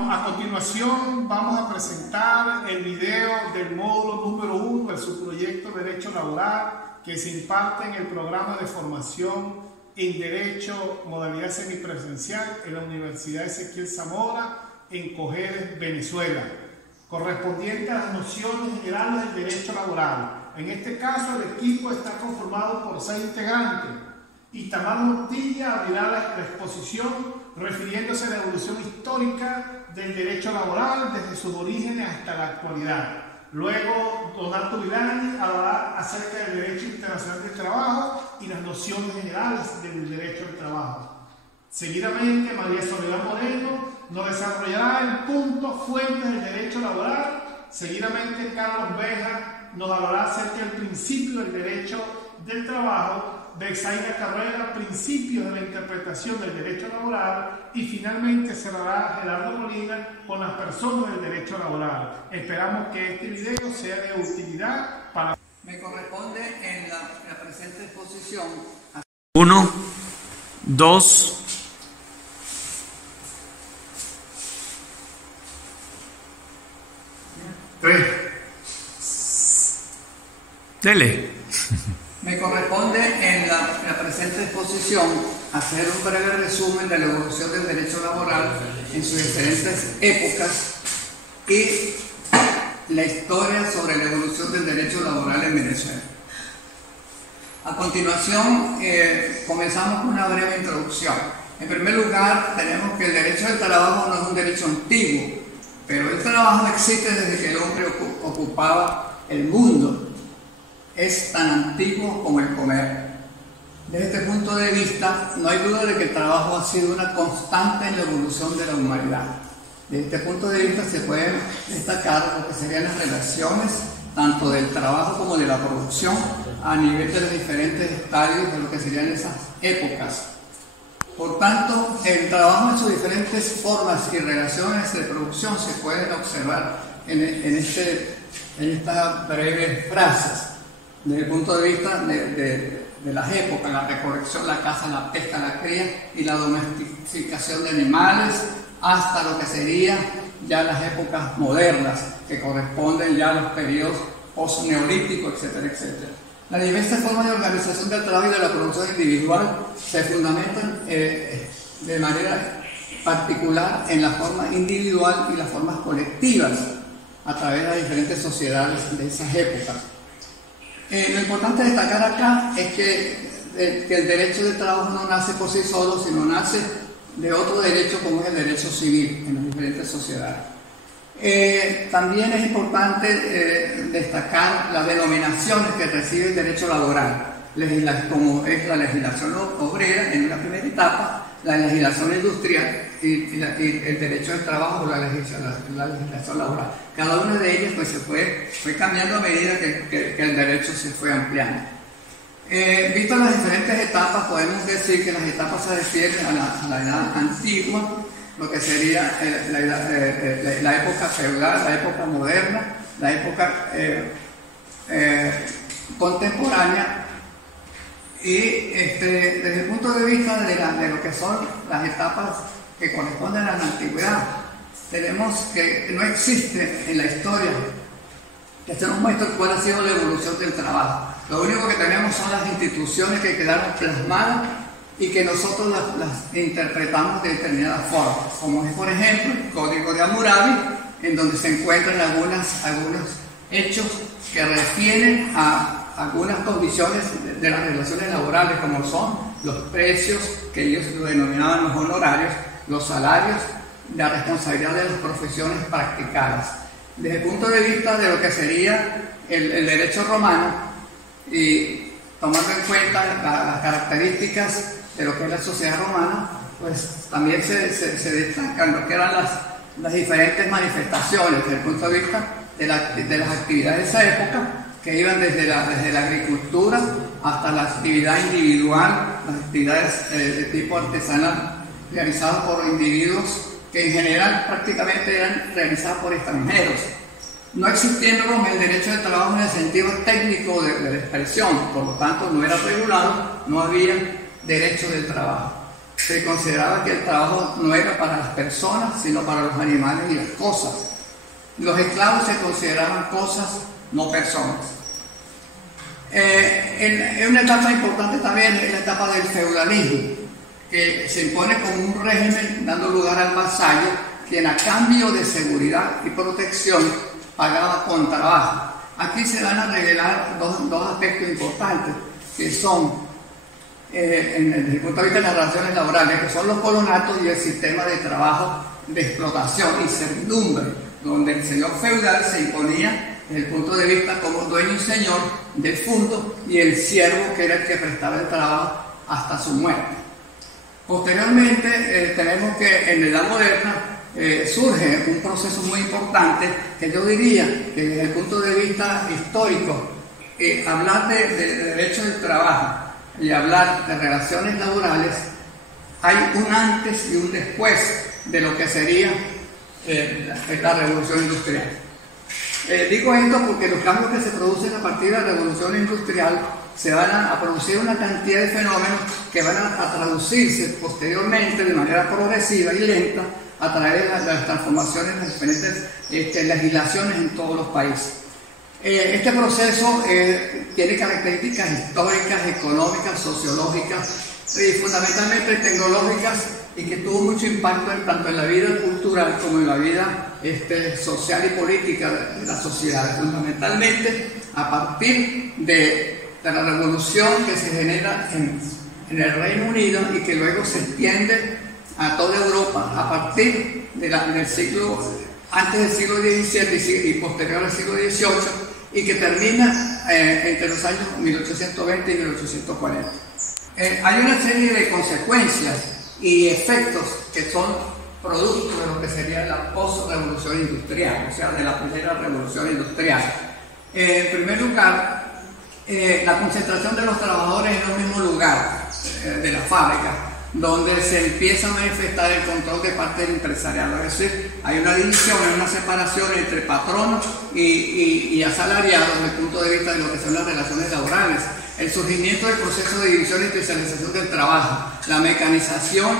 A continuación vamos a presentar el video del módulo número 1 del subproyecto Derecho Laboral que se imparte en el programa de formación en Derecho modalidad semipresencial en la Universidad Ezequiel Zamora en Cojedes, Venezuela, correspondiente a las nociones generales del derecho laboral. En este caso el equipo está conformado por 6 integrantes. Itamar Montilla abrirá la exposición refiriéndose a la evolución histórica del derecho laboral desde sus orígenes hasta la actualidad. Luego, Donato Vilani hablará acerca del derecho internacional del trabajo y las nociones generales del derecho al trabajo. Seguidamente, María Soledad Moreno nos desarrollará el punto fuentes del derecho laboral. Seguidamente, Carlos Beja nos hablará acerca del principio del derecho del trabajo. Bexaida Carrera, principios de la interpretación del derecho laboral, y finalmente cerrará Gerardo Molina con las personas del derecho laboral. Esperamos que este video sea de utilidad para... Me corresponde en la presente exposición 1, 2, 3. dele. Me corresponde en la presente exposición hacer un breve resumen de la evolución del derecho laboral en sus diferentes épocas y la historia sobre la evolución del derecho laboral en Venezuela. A continuación, comenzamos con una breve introducción. En primer lugar, tenemos que el derecho del trabajo no es un derecho antiguo, pero el trabajo existe desde que el hombre ocupaba el mundo. Es tan antiguo como el comer. Desde este punto de vista, no hay duda de que el trabajo ha sido una constante en la evolución de la humanidad. Desde este punto de vista se pueden destacar lo que serían las relaciones tanto del trabajo como de la producción a nivel de los diferentes estadios de lo que serían esas épocas. Por tanto, el trabajo en sus diferentes formas y relaciones de producción se pueden observar en estas breves frases. Desde el punto de vista de las épocas, la recolección, la caza, la pesca, la cría y la domesticación de animales, hasta lo que serían ya las épocas modernas, que corresponden ya a los periodos post-neolíticos, etcétera, etcétera. Las diversas formas de organización del trabajo y de la producción individual se fundamentan de manera particular en la forma individual y las formas colectivas a través de las diferentes sociedades de esas épocas. Lo importante destacar acá es que el derecho del trabajo no nace por sí solo, sino nace de otro derecho como es el derecho civil en las diferentes sociedades. También es importante destacar las denominaciones que recibe el derecho laboral, como es la legislación obrera en una primera etapa, la legislación industrial y el derecho del trabajo o la legislación laboral. Cada una de ellas pues, se fue cambiando a medida que el derecho se fue ampliando. Visto las diferentes etapas, podemos decir que las etapas se refieren a la edad antigua, lo que sería la época feudal, la época moderna, la época contemporánea. Y desde el punto de vista de lo que son las etapas que corresponden a la antigüedad, tenemos que no existe en la historia que se nos muestre cuál ha sido la evolución del trabajo. Lo único que tenemos son las instituciones que quedaron plasmadas y que nosotros las interpretamos de determinadas formas, como es por ejemplo el Código de Hammurabi, en donde se encuentran algunos hechos que refieren a algunas condiciones de las relaciones laborales, como son los precios, que ellos lo denominaban los honorarios, los salarios, la responsabilidad de las profesiones practicadas. Desde el punto de vista de lo que sería el derecho romano, y tomando en cuenta las características de lo que es la sociedad romana, pues también se destacan lo que eran las diferentes manifestaciones desde el punto de vista de las actividades de esa época, que iban desde la agricultura hasta la actividad individual, las actividades de tipo artesanal realizadas por individuos que en general prácticamente eran realizadas por extranjeros. No existiendo el derecho de trabajo en el sentido técnico de la expresión, por lo tanto no era regulado, no había derecho del trabajo. se consideraba que el trabajo no era para las personas, sino para los animales y las cosas. Los esclavos se consideraban cosas, no personas. En una etapa importante también es la etapa del feudalismo, que se impone como un régimen dando lugar al vasallo, quien a cambio de seguridad y protección pagaba con trabajo. Aquí se van a revelar dos aspectos importantes, que son, desde el punto de vista de las relaciones laborales, que son los colonatos y el sistema de trabajo de explotación y servidumbre, donde el señor feudal se imponía desde el punto de vista como dueño y señor del fundo, y el siervo, que era el que prestaba el trabajo hasta su muerte. Posteriormente tenemos que en la Edad Moderna surge un proceso muy importante, que yo diría que desde el punto de vista histórico, hablar de derecho del trabajo y hablar de relaciones laborales, hay un antes y un después de lo que sería la revolución industrial. Digo esto porque los cambios que se producen a partir de la revolución industrial se van a producir una cantidad de fenómenos que van a traducirse posteriormente de manera progresiva y lenta a través de las transformaciones de las diferentes legislaciones en todos los países. Este proceso tiene características históricas, económicas, sociológicas y fundamentalmente tecnológicas, y que tuvo mucho impacto tanto en la vida cultural como en la vida social y política de la sociedad, fundamentalmente a partir de la revolución que se genera en el Reino Unido y que luego se extiende a toda Europa a partir del siglo, antes del siglo XVII y posterior al siglo XVIII, y que termina entre los años 1820 y 1840. Hay una serie de consecuencias y efectos que son producto de lo que sería la post-revolución industrial, o sea, de la primera revolución industrial. En primer lugar, la concentración de los trabajadores en un mismo lugar de la fábrica, donde se empieza a manifestar el control de parte del empresariado. Es decir, hay una división, hay una separación entre patronos y asalariados desde el punto de vista de lo que son las relaciones laborales. El surgimiento del proceso de división y especialización del trabajo, la mecanización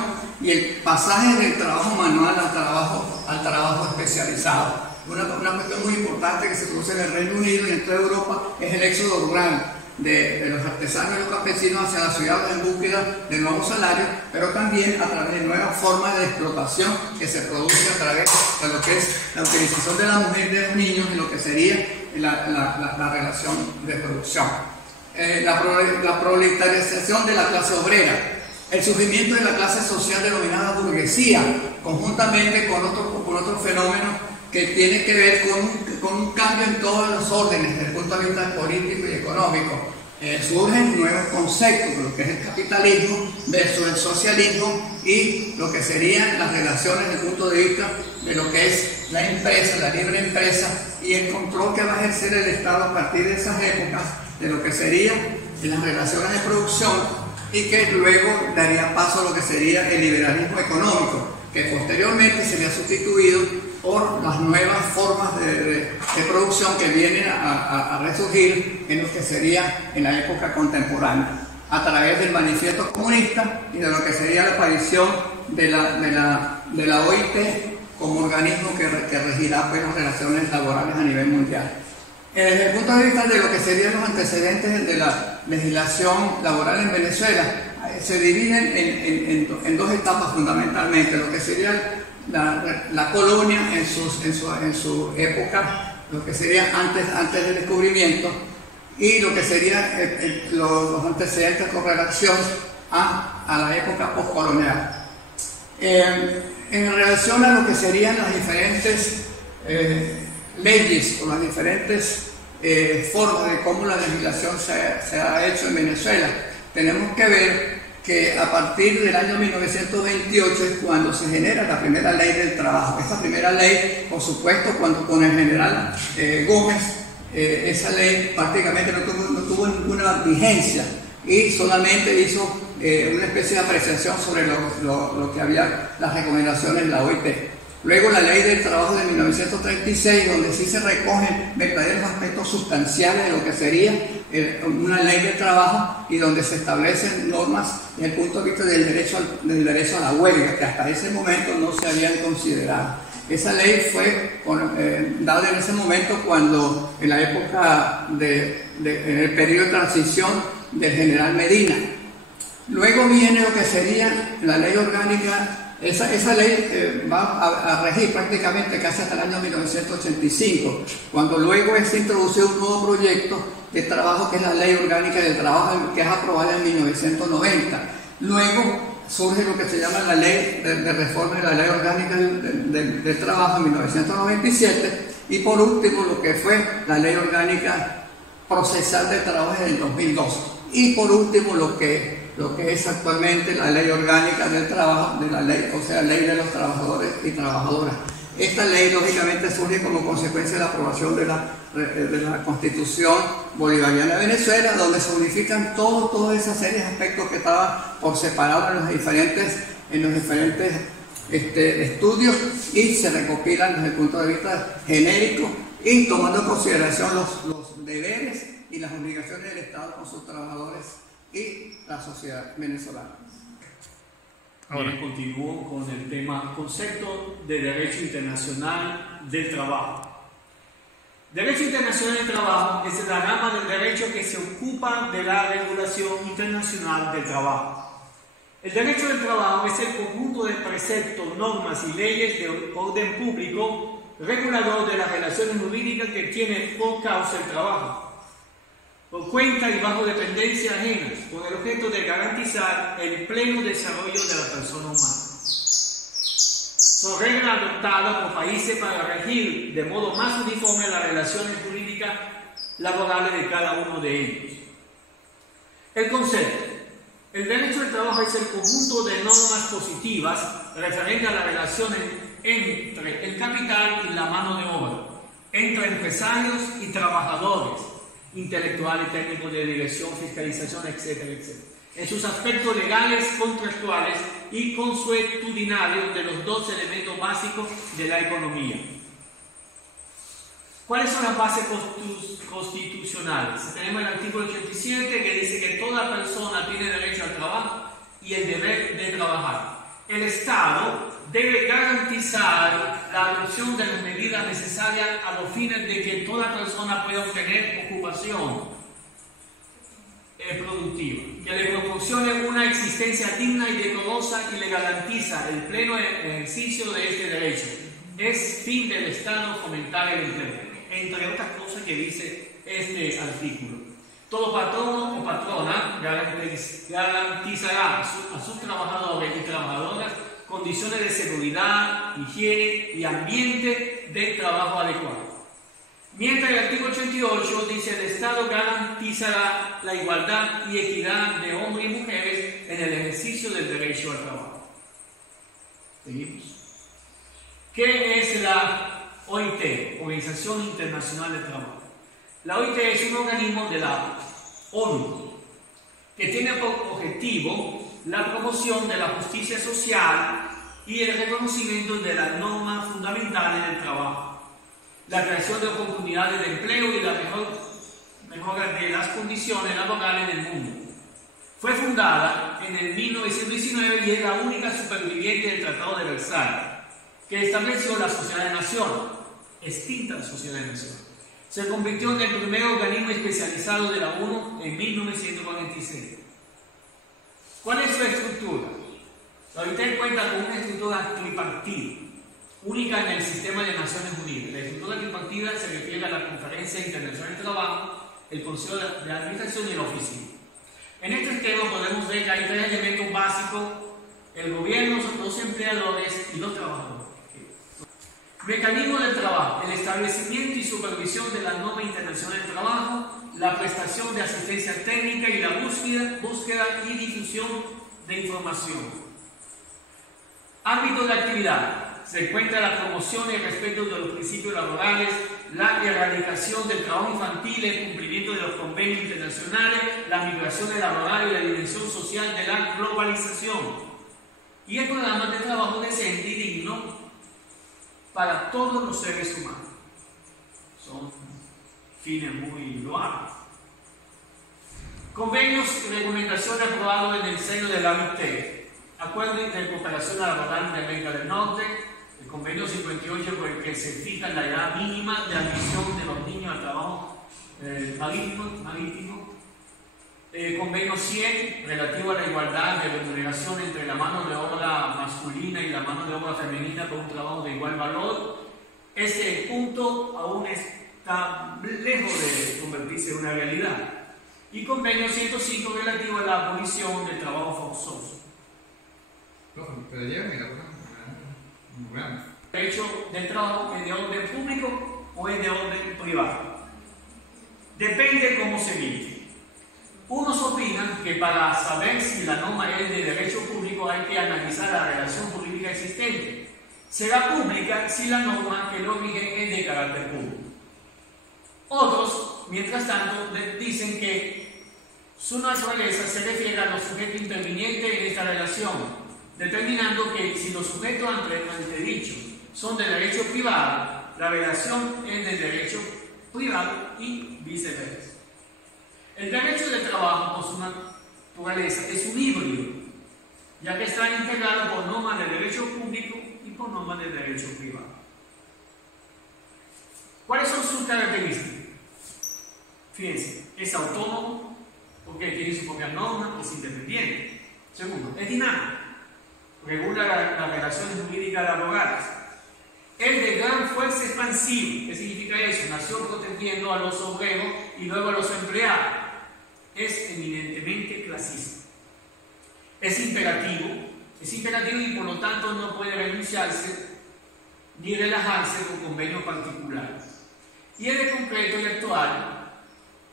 y el pasaje del trabajo manual al trabajo especializado. Una cuestión muy importante que se produce en el Reino Unido y en toda Europa es el éxodo rural de los artesanos y los campesinos hacia las ciudades en búsqueda de nuevos salarios, pero también a través de nuevas formas de explotación que se produce a través de lo que es la utilización de la mujer y de los niños en lo que sería la relación de producción. La proletarización de la clase obrera, el surgimiento de la clase social denominada burguesía, conjuntamente con otro fenómeno que tiene que ver con un cambio en todos los órdenes desde el punto de vista político y económico. Surgen nuevos conceptos, lo que es el capitalismo versus el socialismo y lo que serían las relaciones desde el punto de vista de lo que es la empresa, la libre empresa, y el control que va a ejercer el Estado a partir de esas épocas de lo que serían las relaciones de producción, y que luego daría paso a lo que sería el liberalismo económico, que posteriormente sería sustituido por las nuevas formas de producción que vienen a resurgir en lo que sería en la época contemporánea, a través del manifiesto comunista y de lo que sería la aparición de la OIT como organismo que regirá pues las relaciones laborales a nivel mundial. Desde el punto de vista de lo que serían los antecedentes de la legislación laboral en Venezuela, se dividen en dos etapas fundamentalmente: lo que sería la colonia en su época, lo que sería antes del descubrimiento, y lo que serían los antecedentes con relación a la época postcolonial. En relación a lo que serían las diferentes leyes o las diferentes formas de cómo la legislación se ha hecho en Venezuela, tenemos que ver que a partir del año 1928 es cuando se genera la primera ley del trabajo. Esta primera ley, por supuesto, cuando con el general Gómez, esa ley prácticamente no tuvo ninguna vigencia y solamente hizo una especie de apreciación sobre lo que había, las recomendaciones de la OIT. Luego la Ley del Trabajo de 1936, donde sí se recogen verdaderos aspectos sustanciales de lo que sería una ley de trabajo y donde se establecen normas desde el punto de vista del derecho a la huelga, que hasta ese momento no se habían considerado. Esa ley fue dada en ese momento cuando, en la época en el periodo de transición del general Medina. Luego viene lo que sería la ley orgánica. Esa ley va a regir prácticamente casi hasta el año 1985, cuando luego se introduce un nuevo proyecto de trabajo que es la Ley Orgánica del Trabajo, que es aprobada en 1990. Luego surge lo que se llama la Ley de Reforma de la Ley Orgánica del Trabajo en 1997, y por último lo que fue la Ley Orgánica Procesal del Trabajo en el 2012. Y por último lo que es actualmente la Ley Orgánica del Trabajo, de la ley, o sea, Ley de los Trabajadores y Trabajadoras. Esta ley lógicamente surge como consecuencia de la aprobación de la Constitución Bolivariana de Venezuela, donde se unifican toda esa serie de aspectos que estaban por separado en los diferentes estudios, y se recopilan desde el punto de vista genérico y tomando en consideración los deberes y las obligaciones del Estado con sus trabajadores y la sociedad venezolana. Ahora continúo con el tema concepto de derecho internacional del trabajo. Derecho internacional del trabajo es la rama del derecho que se ocupa de la regulación internacional del trabajo. El derecho del trabajo es el conjunto de preceptos, normas y leyes de orden público regulador de las relaciones jurídicas que tiene por causa el trabajo, por cuenta y bajo dependencia ajenas, con el objeto de garantizar el pleno desarrollo de la persona humana. Son reglas adoptadas por países para regir de modo más uniforme las relaciones jurídicas laborales de cada uno de ellos. El concepto. El derecho del trabajo es el conjunto de normas positivas referentes a las relaciones entre el capital y la mano de obra, entre empresarios y trabajadores, intelectuales, técnicos de dirección, fiscalización, etcétera, etcétera, en sus aspectos legales, contractuales y consuetudinarios de los dos elementos básicos de la economía. ¿Cuáles son las bases constitucionales? Tenemos el artículo 87 que dice que toda persona tiene derecho al trabajo y el deber de trabajar. El Estado debe garantizar la adopción de las medidas necesarias a los fines de que toda persona pueda obtener ocupación productiva, que le proporcione una existencia digna y decorosa y le garantiza el pleno ejercicio de este derecho. Es fin del Estado fomentar el empleo, entre otras cosas que dice este artículo. Todo patrono o patrona garantizará a sus trabajadores y trabajadoras condiciones de seguridad, higiene y ambiente de trabajo adecuado. Mientras el artículo 88 dice el Estado garantizará la igualdad y equidad de hombres y mujeres en el ejercicio del derecho al trabajo. ¿Seguimos? ¿Qué es la OIT, Organización Internacional del Trabajo? La OIT es un organismo de la ONU que tiene por objetivo la promoción de la justicia social y el reconocimiento de las normas fundamentales del trabajo, la creación de oportunidades de empleo y la mejora de las condiciones laborales del mundo. Fue fundada en el 1919 y es la única superviviente del Tratado de Versalles, que estableció la Sociedad de Naciones, extinta la Sociedad de Naciones. Se convirtió en el primer organismo especializado de la ONU en 1946. ¿Cuál es su estructura? La OIT cuenta con una estructura tripartita, única en el sistema de Naciones Unidas. La estructura tripartita se refiere a la Conferencia Internacional del Trabajo, el Consejo de Administración y la Oficina. En este esquema podemos ver que hay tres elementos básicos: el gobierno, los empleadores y los trabajadores. Mecanismo del trabajo: el establecimiento y supervisión de la norma internacional del trabajo, la prestación de asistencia técnica y la búsqueda y difusión de información. Ámbito de actividad: se encuentra la promoción y el respeto de los principios laborales, la erradicación del trabajo infantil, el cumplimiento de los convenios internacionales, las migraciones laborales y la dimensión social de la globalización, y el programa de trabajo decente y digno para todos los seres humanos. Son fines muy loables. Convenios y recomendaciones aprobados en el seno de la OIT. Acuerdo de cooperación laboral de América del Norte, el convenio 58 por el que se fija la edad mínima de admisión de los niños al trabajo marítimo. Convenio 100 relativo a la igualdad de remuneración entre la mano de obra masculina y la mano de obra femenina por un trabajo de igual valor. Ese punto aún está lejos de convertirse en una realidad. Y convenio 105 relativo a la abolición del trabajo forzoso. ¿Derecho del trabajo es de orden público o es de orden privado? Depende cómo se mire. Unos opinan que para saber si la norma es de derecho público hay que analizar la relación jurídica existente. Será pública si la norma que lo rige es de carácter público. Otros, mientras tanto, dicen que su naturaleza se refiere a los sujetos intervinientes en esta relación, determinando que si los sujetos antedichos son de derecho privado, la relación es de derecho privado y viceversa. El derecho de trabajo, por su naturaleza, es un híbrido, ya que está integrado por normas de derecho público y por normas de derecho privado. ¿Cuáles son sus características? Fíjense, es autónomo, porque tiene su propia norma, es independiente. Segundo, es dinámico, regula las relaciones jurídicas laborales. Es de gran fuerza expansiva. ¿Qué significa eso? Nació protegiendo a los obreros y luego a los empleados. Es eminentemente clasista. Es imperativo y por lo tanto no puede renunciarse ni relajarse con convenios particulares. Y es de concreto y actual.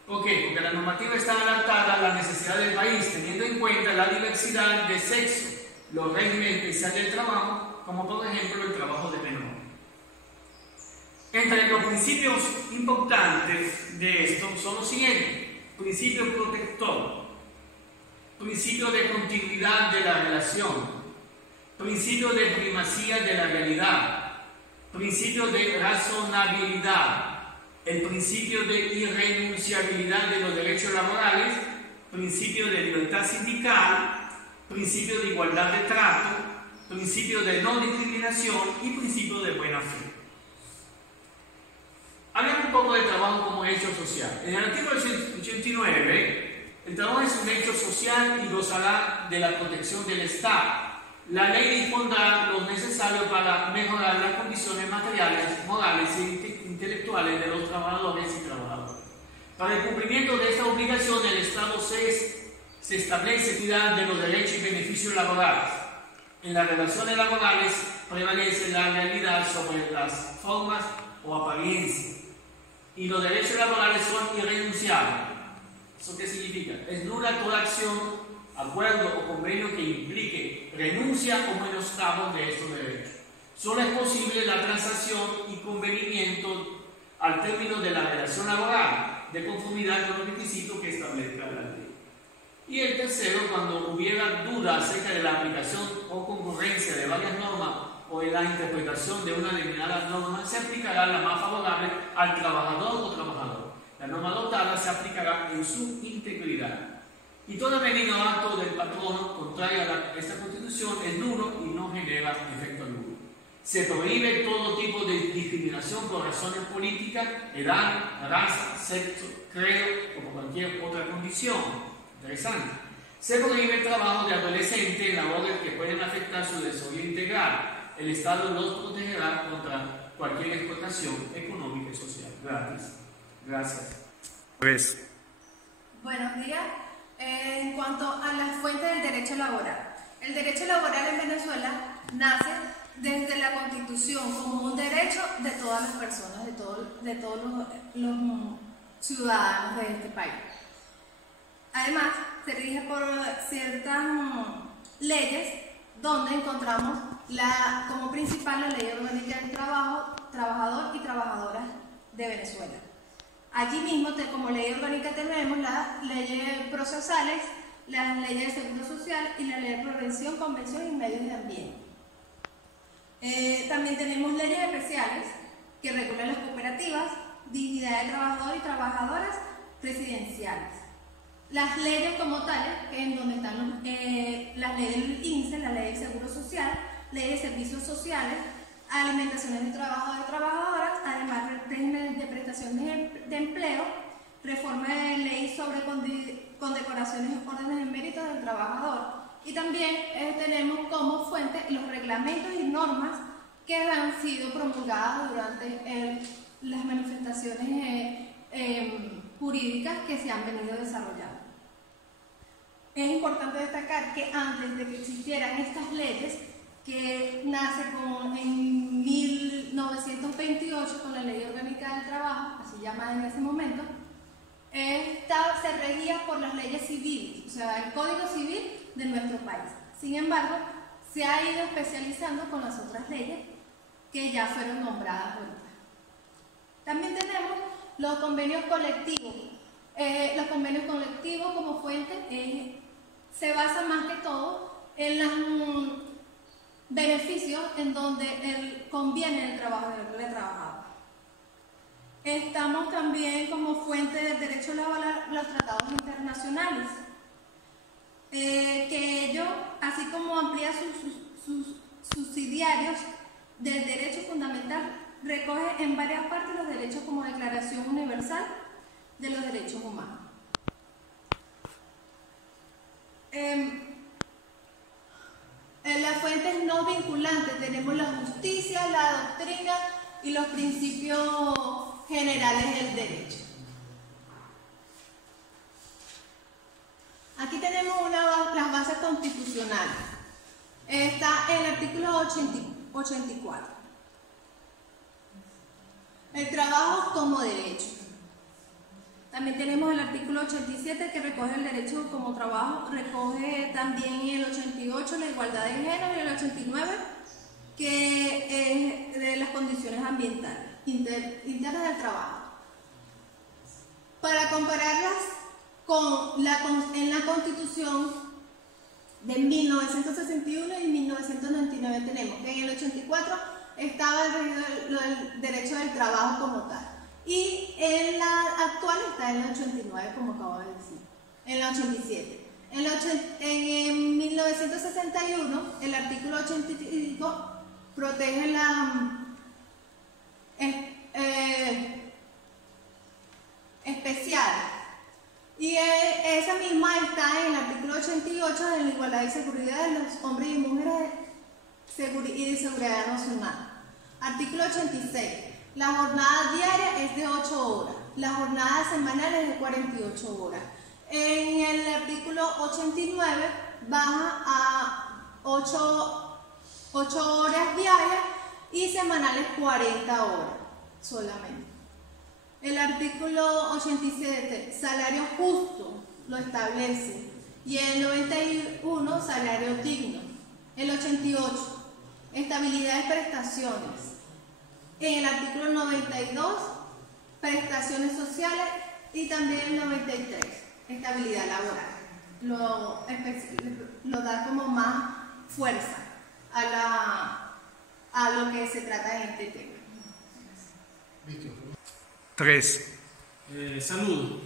¿Por qué? Porque la normativa está adaptada a la necesidad del país, teniendo en cuenta la diversidad de sexo, los regímenes especiales del trabajo, como por ejemplo el trabajo de menor. Entre los principios importantes de esto son los siguientes: principio protector, principio de continuidad de la relación, principio de primacía de la realidad, principio de razonabilidad, el principio de irrenunciabilidad de los derechos laborales, principio de libertad sindical, principio de igualdad de trato, principio de no discriminación y principio de buena fe. Hablemos un poco de trabajo como hecho social. En el artículo 89, el trabajo es un hecho social y gozará de la protección del Estado. La ley dispondrá lo necesario para mejorar las condiciones materiales, morales e intelectuales de los trabajadores y trabajadoras. Para el cumplimiento de esta obligación, el Estado se establece cuidar de los derechos y beneficios laborales. En las relaciones laborales prevalece la realidad sobre las formas o apariencias, y los derechos laborales son irrenunciables. ¿Eso qué significa? Es nula toda acción, acuerdo o convenio que implique renuncia o menoscabo de estos derechos. Solo es posible la transacción y convenimiento al término de la relación laboral, de conformidad con los requisitos que establezca la ley. Y el tercero, cuando hubiera duda acerca de la aplicación o concurrencia de varias normas o de la interpretación de una determinada norma, se aplicará la más favorable al trabajador o trabajadora. La norma adoptada se aplicará en su integridad. Y todo venido acto del patrono contrario a esta Constitución es nulo y no genera efecto alguno. Se prohíbe todo tipo de discriminación por razones políticas, edad, raza, sexo, credo o por cualquier otra condición. Interesante. Se prohíbe el trabajo de adolescentes en labores que pueden afectar su desarrollo integral. El Estado los protegerá contra cualquier explotación económica y social. Gracias. Buenos días. En cuanto a las fuentes del derecho laboral. El derecho laboral en Venezuela nace desde la Constitución como un derecho de todas las personas, de todos los ciudadanos de este país. Además, se rige por ciertas leyes donde encontramos como principal la Ley Orgánica del Trabajo, Trabajador y Trabajadoras de Venezuela. Allí mismo, como ley orgánica, tenemos las leyes procesales, las leyes de seguro social y la ley de prevención, convención y medios de ambiente. También tenemos leyes especiales. que regula las cooperativas, dignidad de trabajadores y trabajadoras residenciales. Las leyes como tales, en donde están las leyes del INSE, la ley del Seguro Social, ley de servicios sociales, alimentaciones de trabajadores y trabajadoras, además régimen de prestación de empleo, reforma de ley sobre condecoraciones y órdenes de mérito del trabajador. Y también tenemos como fuente los reglamentos y normas que han sido promulgadas durante las manifestaciones jurídicas que se han venido desarrollando. Es importante destacar que antes de que existieran estas leyes, que nace en 1928 con la Ley Orgánica del Trabajo, así llamada en ese momento, se regía por las leyes civiles, o sea, el Código Civil de nuestro país. Sin embargo, se ha ido especializando con las otras leyes que ya fueron nombradas ahorita. También tenemos los convenios colectivos. Los convenios colectivos como fuente se basan más que todo en los beneficios en donde conviene el trabajador y el trabajador. Estamos también como fuente del derecho laboral los tratados internacionales, que ellos, así como amplía sus subsidiarios del derecho fundamental, recoge en varias partes los derechos como Declaración Universal de los Derechos Humanos. En las fuentes no vinculantes tenemos la justicia, la doctrina y los principios generales del derecho. Aquí tenemos las bases constitucionales. Está el artículo 84. El trabajo como derecho. También tenemos el artículo 87 que recoge el derecho como trabajo, recoge también el 88 la igualdad de género y el 89 que es de las condiciones ambientales internas del trabajo. Para compararlas en la Constitución de 1961 y 1999 tenemos que en el 84 estaba el derecho del trabajo como tal. Y en la actual está en el 89, como acabo de decir, en el 87. En 1961, el artículo 85 protege especial. Y esa misma está en el artículo 88 de la igualdad y seguridad de los hombres y mujeres y de seguridad nacional. Artículo 86. La jornada diaria es de 8 horas, la jornada semanal es de 48 horas. En el artículo 89 baja a 8 horas diarias y semanales 40 horas solamente. El artículo 87, salario justo, lo establece. Y el 91, salario digno. El 88, estabilidad de prestaciones. En el artículo 92, prestaciones sociales, y también el 93, estabilidad laboral. Lo da como más fuerza a lo que se trata en este tema. 3. Saludos.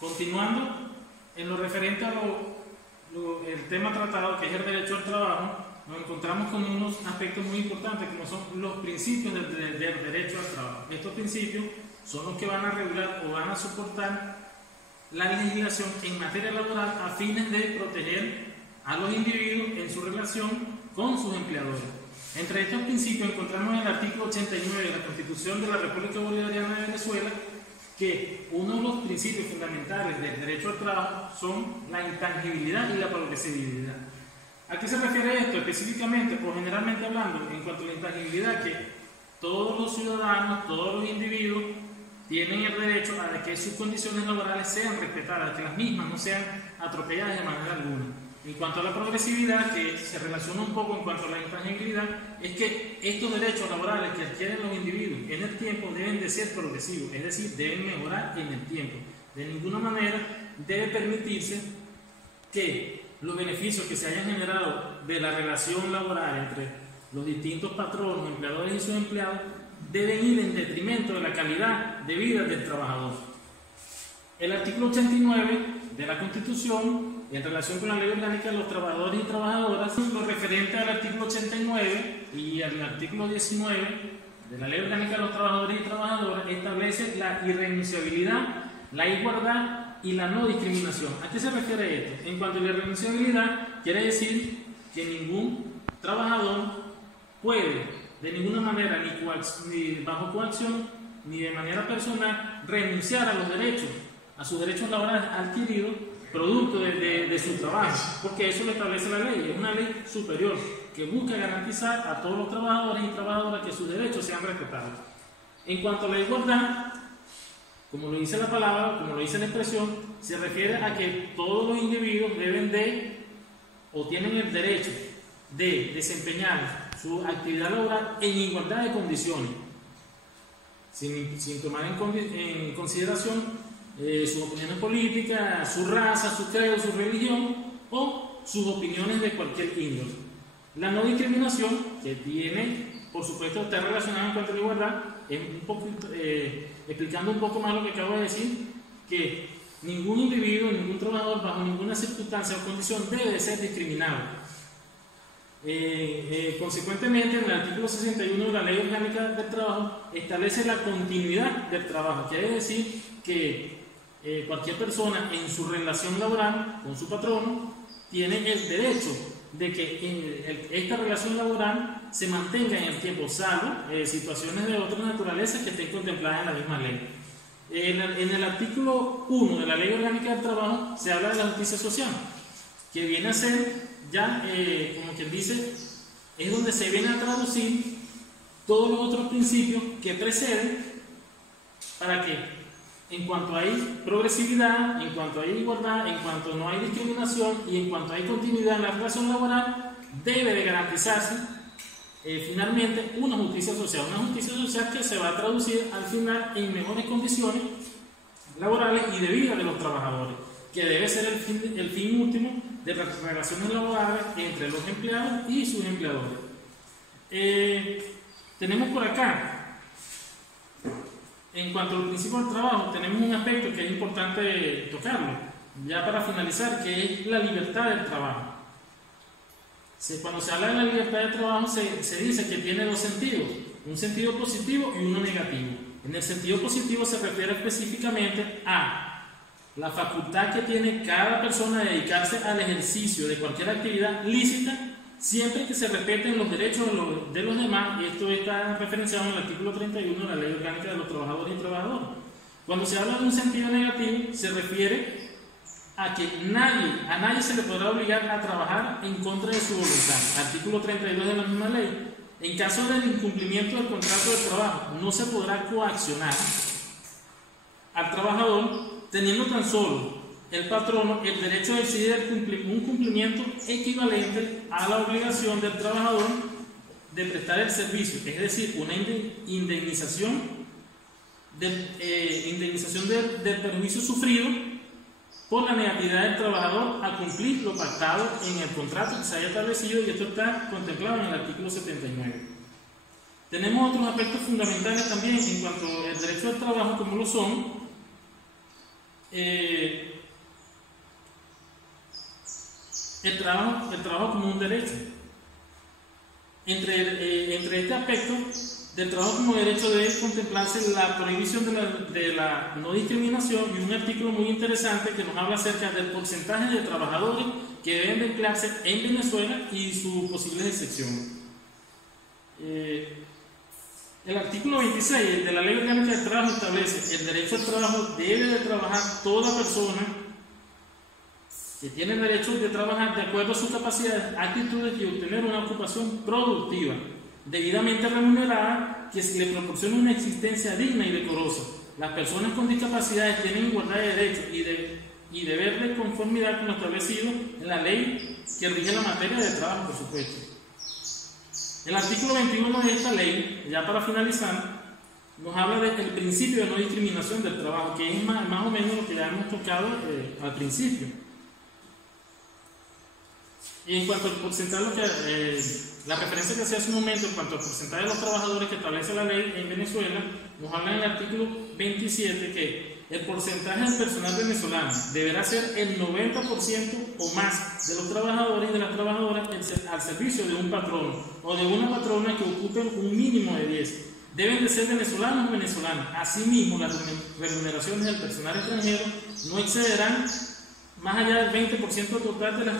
Continuando, en lo referente a el tema tratado, que es el derecho al trabajo, nos encontramos con unos aspectos muy importantes, como son los principios del derecho al trabajo. Estos principios son los que van a regular o van a soportar la legislación en materia laboral a fines de proteger a los individuos en su relación con sus empleadores. Entre estos principios encontramos en el artículo 89 de la Constitución de la República Bolivariana de Venezuela que uno de los principios fundamentales del derecho al trabajo son la intangibilidad y la progresividad. ¿A qué se refiere esto específicamente? O generalmente hablando, en cuanto a la intangibilidad, que todos los ciudadanos, todos los individuos tienen el derecho a que sus condiciones laborales sean respetadas, que las mismas no sean atropelladas de manera alguna. En cuanto a la progresividad, que se relaciona un poco en cuanto a la intangibilidad, es que estos derechos laborales que adquieren los individuos en el tiempo deben de ser progresivos, es decir, deben mejorar en el tiempo. De ninguna manera debe permitirse que los beneficios que se hayan generado de la relación laboral entre los distintos patronos, empleadores y sus empleados deben ir en detrimento de la calidad de vida del trabajador. El artículo 89 de la Constitución, en relación con la Ley Orgánica de los Trabajadores y Trabajadoras, lo referente al artículo 89 y al artículo 19 de la Ley Orgánica de los Trabajadores y Trabajadoras, establece la irrenunciabilidad, la igualdad y la no discriminación. ¿A qué se refiere esto? En cuanto a la irrenunciabilidad, quiere decir que ningún trabajador puede, de ninguna manera, ni bajo coacción, ni de manera personal, renunciar a los derechos, a sus derechos laborales adquiridos, producto de su trabajo, porque eso lo establece la ley, es una ley superior que busca garantizar a todos los trabajadores y trabajadoras que sus derechos sean respetados. En cuanto a la igualdad, como lo dice la palabra, como lo dice la expresión, se refiere a que todos los individuos deben de, o tienen el derecho de desempeñar su actividad laboral en igualdad de condiciones, sin tomar en consideración sus opiniones políticas, su raza, su credo, su religión o sus opiniones de cualquier índole. La no discriminación, que tiene, por supuesto, está relacionada en cuanto a la igualdad, es un poco, explicando un poco más lo que acabo de decir, que ningún individuo, ningún trabajador, bajo ninguna circunstancia o condición debe de ser discriminado. Consecuentemente, en el artículo 61 de la Ley Orgánica del Trabajo establece la continuidad del trabajo, quiere decir que cualquier persona en su relación laboral con su patrono tiene el derecho de que esta relación laboral se mantenga en el tiempo, salvo situaciones de otra naturaleza que estén contempladas en la misma ley. En el artículo 1 de la Ley Orgánica del Trabajo se habla de la justicia social, que viene a ser ya, como quien dice, es donde se viene a traducir todos los otros principios que preceden para que, en cuanto hay progresividad, en cuanto hay igualdad, en cuanto no hay discriminación y en cuanto hay continuidad en la relación laboral, debe de garantizarse finalmente una justicia social que se va a traducir al final en mejores condiciones laborales y de vida de los trabajadores, que debe ser el fin último de las relaciones laborales entre los empleados y sus empleadores. Tenemos por acá, en cuanto al principio del trabajo, tenemos un aspecto que es importante tocarlo, ya para finalizar, que es la libertad del trabajo. Cuando se habla de la libertad del trabajo, se dice que tiene dos sentidos, un sentido positivo y uno negativo. En el sentido positivo se refiere específicamente a la facultad que tiene cada persona de dedicarse al ejercicio de cualquier actividad lícita, siempre que se respeten los derechos de los demás, y esto está referenciado en el artículo 31 de la Ley Orgánica de los Trabajadores y Trabajadoras. Cuando se habla de un sentido negativo, se refiere a que a nadie se le podrá obligar a trabajar en contra de su voluntad. Artículo 32 de la misma ley. En caso del incumplimiento del contrato de trabajo, no se podrá coaccionar al trabajador, teniendo tan solo el patrono el derecho de exigir un cumplimiento equivalente a la obligación del trabajador de prestar el servicio, es decir, una indemnización del perjuicio sufrido por la negatividad del trabajador a cumplir lo pactado en el contrato que se haya establecido, y esto está contemplado en el artículo 79. Tenemos otros aspectos fundamentales también en cuanto al derecho del trabajo, como lo son el trabajo como un derecho. Entre este aspecto del trabajo como derecho debe contemplarse la prohibición de la no discriminación y un artículo muy interesante que nos habla acerca del porcentaje de trabajadores que deben de emplearse en Venezuela y sus posibles excepciones. El artículo 26 de la Ley Orgánica del Trabajo establece el derecho al trabajo debe de trabajar toda persona que tiene el derecho de trabajar de acuerdo a sus capacidades, actitudes y obtener una ocupación productiva, debidamente remunerada, que le proporcione una existencia digna y decorosa. Las personas con discapacidades tienen igualdad de derechos y deber de conformidad con lo establecido en la ley que rige la materia de trabajo, por supuesto. El artículo 21 de esta ley, ya para finalizar, nos habla del principio de no discriminación del trabajo, que es más o menos lo que ya hemos tocado al principio. Y en cuanto al porcentaje, la referencia que hacía hace un momento en cuanto al porcentaje de los trabajadores que establece la ley en Venezuela, nos habla en el artículo 27 que el porcentaje del personal venezolano deberá ser el 90% o más de los trabajadores y de las trabajadoras al servicio de un patrón o de una patrona que ocupen un mínimo de 10. Deben de ser venezolanos o venezolanas. Asimismo, las remuneraciones del personal extranjero no excederán más allá del 20% total de las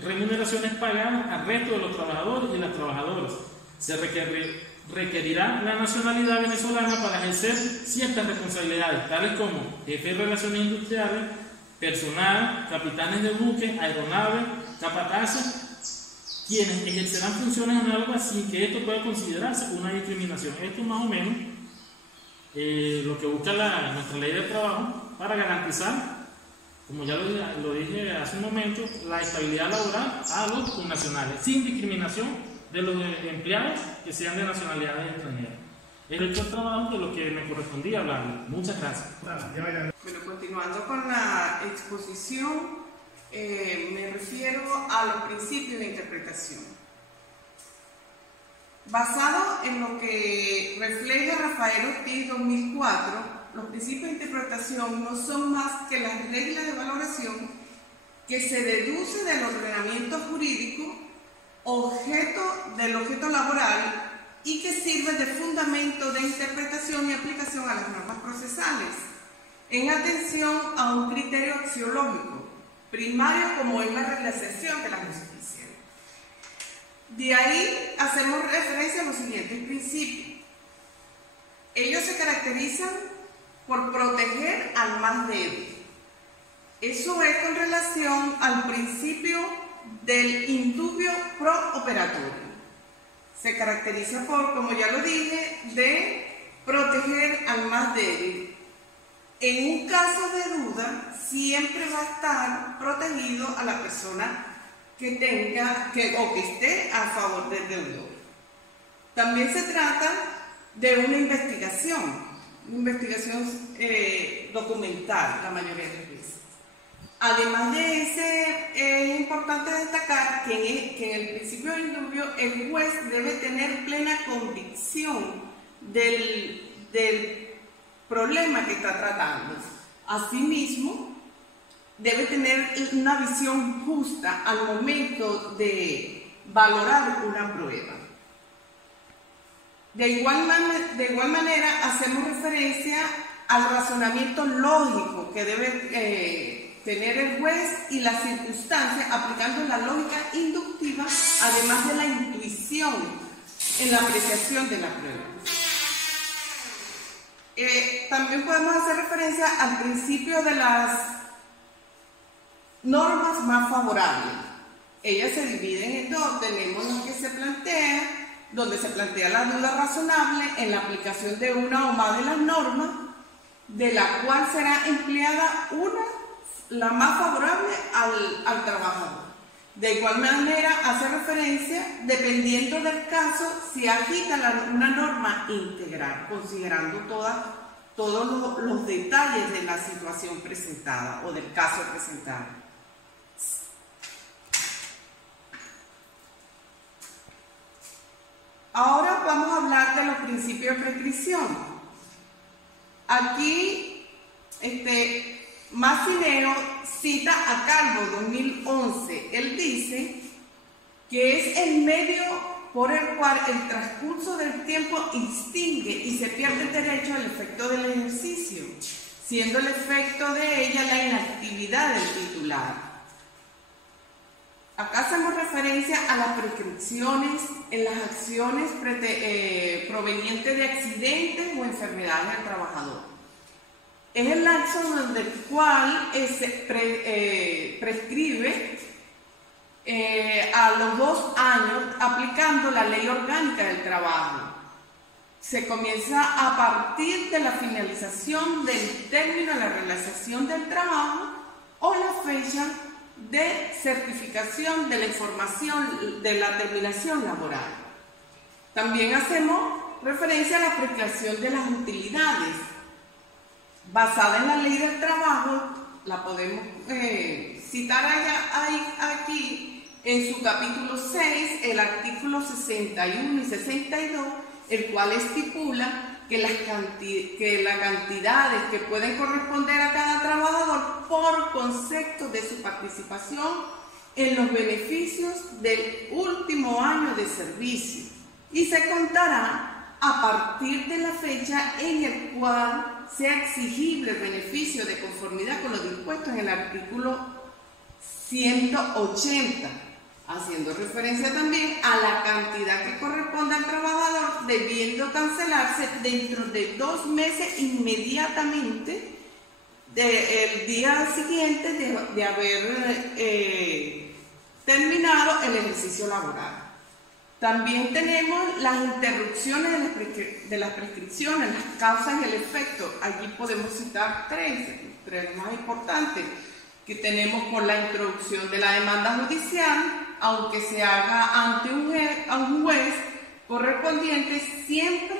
remuneraciones pagadas al resto de los trabajadores y las trabajadoras. Se requerirá la nacionalidad venezolana para ejercer ciertas responsabilidades, tales como jefe de relaciones industriales, personal, capitanes de buques, aeronaves, capataces, quienes ejercerán funciones análogas sin que esto pueda considerarse una discriminación. Esto más o menos lo que busca nuestra ley del trabajo para garantizar, como ya lo dije hace un momento, la estabilidad laboral a los connacionales, sin discriminación de los empleados que sean de nacionalidades extranjeras. Es el trabajo de lo que me correspondía hablar. Muchas gracias. Bueno, continuando con la exposición, me refiero a los principios de interpretación. Basado en lo que refleja Rafael Ortiz 2004, los principios de interpretación no son más que las reglas de valoración que se deduce del ordenamiento jurídico del objeto laboral y que sirven de fundamento de interpretación y aplicación a las normas procesales, en atención a un criterio axiológico primario como es la realización de la justicia. De ahí hacemos referencia a los siguientes principios. Ellos se caracterizan por proteger al más débil. Eso es con relación al principio del indubio pro operatorio. Se caracteriza por, como ya lo dije, de proteger al más débil. En un caso de duda, siempre va a estar protegido a la persona que tenga o que esté a favor del deudor. También se trata de una investigación documental la mayoría de las veces. Además de ese, es importante destacar que en el principio del indubio el juez debe tener plena convicción del problema que está tratando. Asimismo, debe tener una visión justa al momento de valorar una prueba. De igual manera, hacemos referencia al razonamiento lógico que debe tener el juez y las circunstancias, aplicando la lógica inductiva, además de la intuición en la apreciación de la prueba. También podemos hacer referencia al principio de las normas más favorables. Ellas se dividen en dos. Tenemos lo que se plantea, donde se plantea la duda razonable en la aplicación de una o más de las normas, de la cual será empleada la más favorable al trabajador. De igual manera, hace referencia, dependiendo del caso, si agita una norma integral, considerando todos los detalles de la situación presentada o del caso presentado. Ahora vamos a hablar de los principios de prescripción. Aquí, Massineo cita a Calvo 2011. Él dice que es el medio por el cual el transcurso del tiempo extingue y se pierde el derecho al efecto del ejercicio, siendo el efecto de ella la inactividad del titular. Acá hacemos referencia a las prescripciones en las acciones provenientes de accidentes o enfermedades del trabajador. Es el lapso durante el cual se prescribe a los 2 años aplicando la ley orgánica del trabajo. Se comienza a partir de la finalización del término de la realización del trabajo o la fecha de certificación de la información de la terminación laboral. También hacemos referencia a la prescripción de las utilidades. Basada en la ley del trabajo, la podemos citar aquí, en su capítulo 6, el artículo 61 y 62, el cual estipula que las cantidades que pueden corresponder a cada trabajador por concepto de su participación en los beneficios del último año de servicio, y se contará a partir de la fecha en el cual sea exigible el beneficio de conformidad con lo dispuesto en el artículo 180, haciendo referencia también a la cantidad que corresponde al trabajador, debiendo cancelarse dentro de 2 meses inmediatamente del día siguiente de haber terminado el ejercicio laboral. También tenemos las interrupciones de las prescripciones, las causas y el efecto. Allí podemos citar tres más importantes, que tenemos por la introducción de la demanda judicial, aunque se haga ante un juez correspondiente, siempre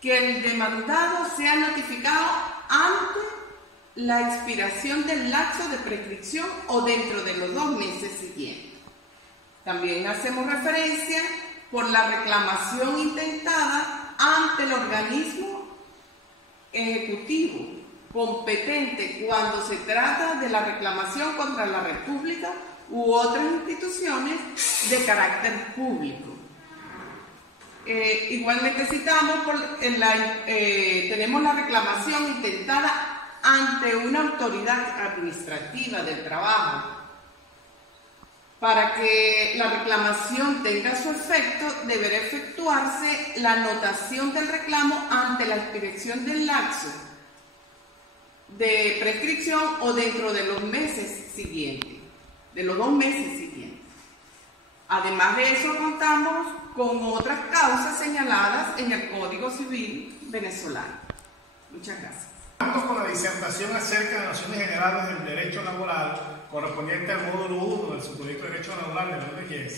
que el demandado sea notificado antes la expiración del lapso de prescripción o dentro de los 2 meses siguientes. También hacemos referencia por la reclamación intentada ante el organismo ejecutivo competente cuando se trata de la reclamación contra la República u otras instituciones de carácter público. Igualmente citamos, tenemos la reclamación intentada ante una autoridad administrativa del trabajo. Para que la reclamación tenga su efecto, deberá efectuarse la anotación del reclamo ante la expiración del lapso de prescripción o dentro de los meses siguientes, de los 2 meses siguientes. Además de eso, contamos con otras causas señaladas en el Código Civil venezolano. Muchas gracias. Con la disertación acerca de nociones generales del derecho laboral correspondiente al módulo 1 del subproyecto de derecho laboral de la ONG,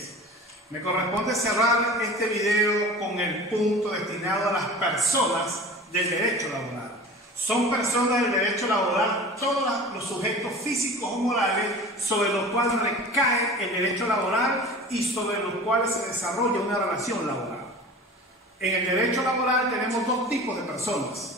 me corresponde cerrar este video con el punto destinado a las personas del derecho laboral. Son personas del derecho laboral todos los sujetos físicos o morales sobre los cuales recae el derecho laboral y sobre los cuales se desarrolla una relación laboral. En el derecho laboral tenemos 2 tipos de personas.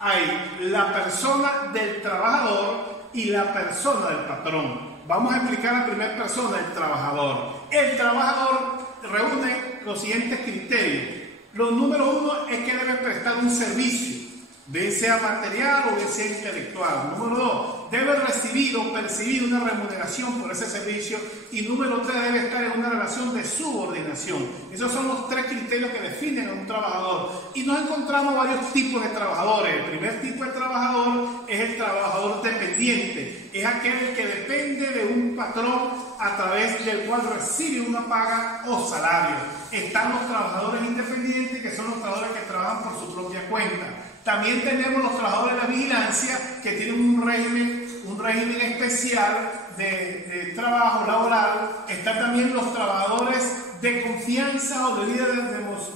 Hay la persona del trabajador y la persona del patrón. Vamos a explicar la primera persona, el trabajador. El trabajador reúne los siguientes criterios. Lo número 1 es que debe prestar un servicio, bien sea material o bien sea intelectual. Número 2, debe recibir o percibir una remuneración por ese servicio. Y número 3, debe estar en una relación de subordinación. Esos son los 3 criterios que definen a un trabajador. Y nos encontramos varios tipos de trabajadores. El primer tipo de trabajador es el trabajador dependiente. Es aquel que depende de un patrón a través del cual recibe una paga o salario. Están los trabajadores independientes, que son los trabajadores que trabajan por su propia cuenta. También tenemos los trabajadores de la vigilancia, que tienen un régimen especial de trabajo laboral. Están también los trabajadores de confianza o de líderes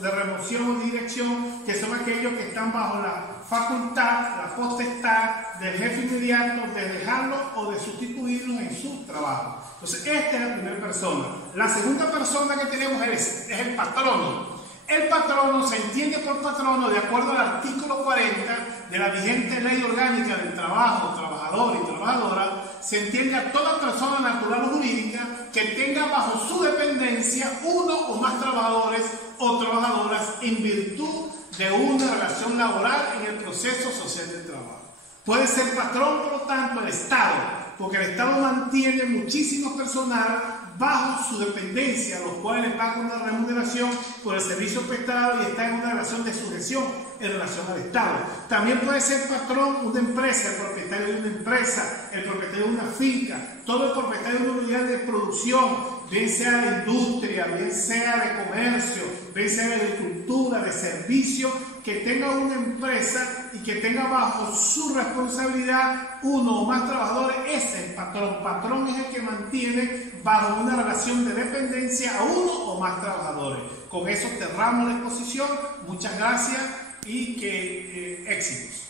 de remoción o dirección, que son aquellos que están bajo la facultad, la potestad del jefe inmediato de dejarlo o de sustituirlo en su trabajo. Entonces, esta es la primera persona. La segunda persona que tenemos es el patrono. El patrono se entiende por patrono de acuerdo al artículo 40 de la vigente Ley Orgánica del Trabajo, Trabajador y Trabajadora. Se entiende a toda persona natural o jurídica que tenga bajo su dependencia uno o más trabajadores o trabajadoras en virtud de una relación laboral en el proceso social del trabajo. Puede ser patrón, por lo tanto, el Estado, porque el Estado mantiene muchísimo personal bajo su dependencia, los cuales pagan una remuneración por el servicio prestado y está en una relación de sujeción en relación al Estado. También puede ser patrón una empresa, el propietario de una empresa, el propietario de una finca, todo el propietario de una unidad de producción, bien sea de industria, bien sea de comercio, bien sea de agricultura, de servicio, que tenga una empresa y que tenga bajo su responsabilidad uno o más trabajadores. Ese es el patrón. Patrón es el que mantiene bajo una relación de dependencia a uno o más trabajadores. Con eso cerramos la exposición. Muchas gracias y que éxitos.